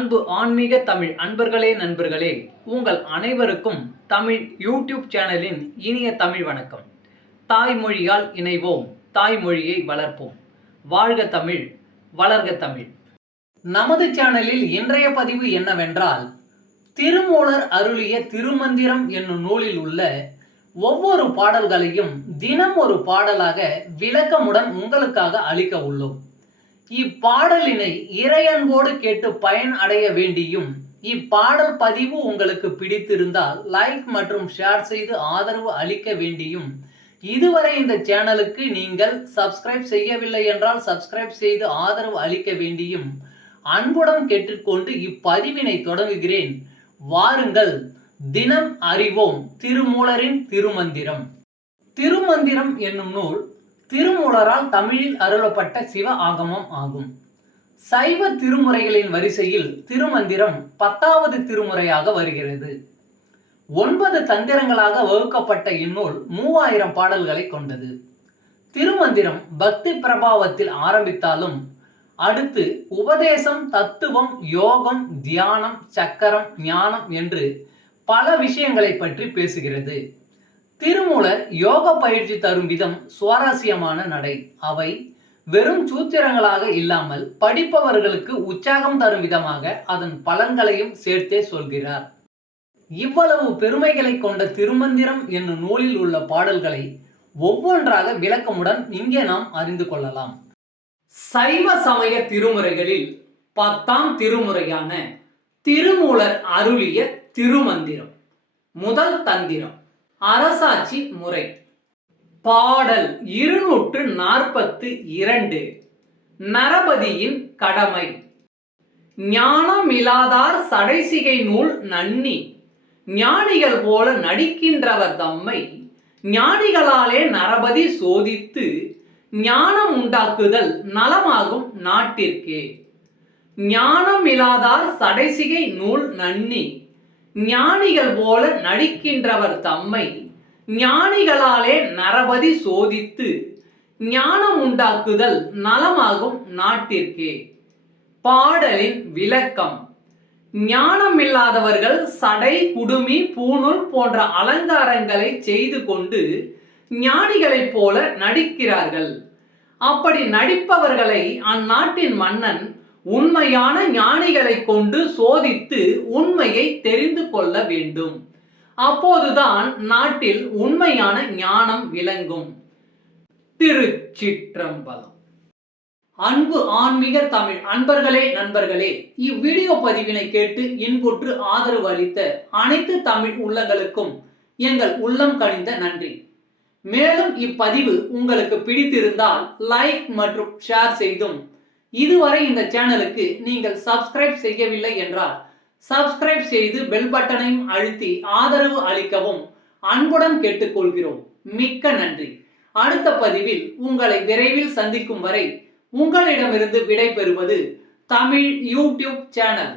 அன்பு ஆன்மீக தமிழ் அன்பர்களே நண்பர்களே, உங்கள் அனைவருக்கும் தமிழ் யூடியூப் சேனலின் இனிய தமிழ் வணக்கம். தாய்மொழியால் இணைவோம், தாய்மொழியை வளர்ப்போம். வாழ்க தமிழ், வளர்க தமிழ். நமது சேனலில் இன்றைய பதிவு என்னவென்றால், திருமூலர் அருளிய திருமந்திரம் என்னும் நூலில் உள்ள ஒவ்வொரு பாடல்களையும் தினம் ஒரு பாடலாக விளக்கமுடன் உங்களுக்காக அளிக்க உள்ளோம். இப்பாடலினை இறையன்போடு கேட்டு பயன் அடைய வேண்டியும், இப்பாடல் பதிவு உங்களுக்கு பிடித்திருந்தால் லைக் மற்றும் ஷேர் செய்து ஆதரவு அளிக்க வேண்டியும், இதுவரை இந்த சேனலுக்கு நீங்கள் சப்ஸ்கிரைப் செய்யவில்லை என்றால் சப்ஸ்கிரைப் செய்து ஆதரவு அளிக்க வேண்டியும் அன்புடன் கேட்டுக்கொண்டு இப்பதிவினை தொடங்குகிறேன். வாருங்கள், தினம் அறிவோம் திருமூலரின் திருமந்திரம். திருமந்திரம் என்னும் நூல் திருமூலரால் தமிழில் அருளப்பட்ட சிவ ஆகமம் ஆகும். சைவ திருமுறைகளின் வரிசையில் திருமந்திரம் 10வது திருமுறையாக வருகிறது. 9 தந்திரங்களாக வகுக்கப்பட்ட இந்நூல் 3000 பாடல்களை கொண்டது. திருமந்திரம் பக்தி பிரபாவத்தில் ஆரம்பித்தாலும் அடுத்து உபதேசம், தத்துவம், யோகம், தியானம், சக்கரம், ஞானம் என்று பல விஷயங்களை பற்றி பேசுகிறது. திருமூலர் யோக பயிற்சி தரும் விதம் சுவாரஸ்யமான நடை. அவை வெறும் சூத்திரங்களாக இல்லாமல் படிப்பவர்களுக்கு உற்சாகம் தரும் விதமாக அதன் பலன்களையும் சேர்த்தே சொல்கிறார். இவ்வளவு பெருமைகளை கொண்ட திருமந்திரம் என்னும் நூலில் உள்ள பாடல்களை ஒவ்வொன்றாக விளக்கமுடன் இங்கே நாம் அறிந்து கொள்ளலாம். சைவ சமய திருமுறைகளில் 10ஆம் திருமுறையான திருமூலர் அருளிய திருமந்திரம். முதல் தந்திரம், அரசாட்சி முறை. பாடல் 242. நரபதியின் கடமை. ஞானமிலாதார் சடைசிகை நூல் நன்னி, ஞானிகள் போல நடிக்கின்றவர் தம்மை, ஞானிகளாலே நரபதி சோதித்து, ஞானம் உண்டாக்குதல் நலமாகும் நாட்டிற்கே. ஞானமிலாதார் சடைசிகை நூல் நன்னி, ஞானிகள் போல நடிக்கின்றவர் தம்மை, ஞானிகளாலே நரபதி சோதித்து, ஞானம் உண்டாக்குதல் நலமாகும் நாட்டிற்கே. பாடலின் விளக்கம். ஞானமில்லாதவர்கள் சடை, குடுமி, பூணூல் போன்ற அலங்காரங்களை செய்து கொண்டு ஞானிகளைப் போல நடிக்கிறார்கள். அப்படி நடிப்பவர்களை அந்நாட்டின் மன்னன் உண்மையான ஞானிகளை கொண்டு சோதித்து உண்மையை தெரிந்து கொள்ள வேண்டும். அப்போதுதான் நாட்டில் உண்மையான ஞானம் விளங்கும். திருச்சிற்றம்பலம். அன்பு ஆன்மீக தமிழ் அன்பர்களே நண்பர்களே, இவ்வீடியோ பதிவினை கேட்டு இன்புற்று ஆதரவு அளித்த அனைத்து தமிழ் உள்ளங்களுக்கும் எங்கள் உள்ளம் கனிந்த நன்றி. மேலும் இப்பதிவு உங்களுக்கு பிடித்திருந்தால் லைக் மற்றும் ஷேர் செய்தும், இதுவரை இந்த சேனலுக்கு நீங்கள் சப்ஸ்கிரைப் செய்யவில்லை என்றால் சப்ஸ்கிரைப் செய்து பெல் பட்டனையும் அழுத்தி ஆதரவு அளிக்கவும் அன்புடன் கேட்டுக்கொள்கிறோம். மிக்க நன்றி. அடுத்த பதிவில் உங்களை விரைவில் சந்திக்கும் வரை உங்களிடமிருந்து விடை பெறுவது தமிழ் யூடியூப் சேனல்.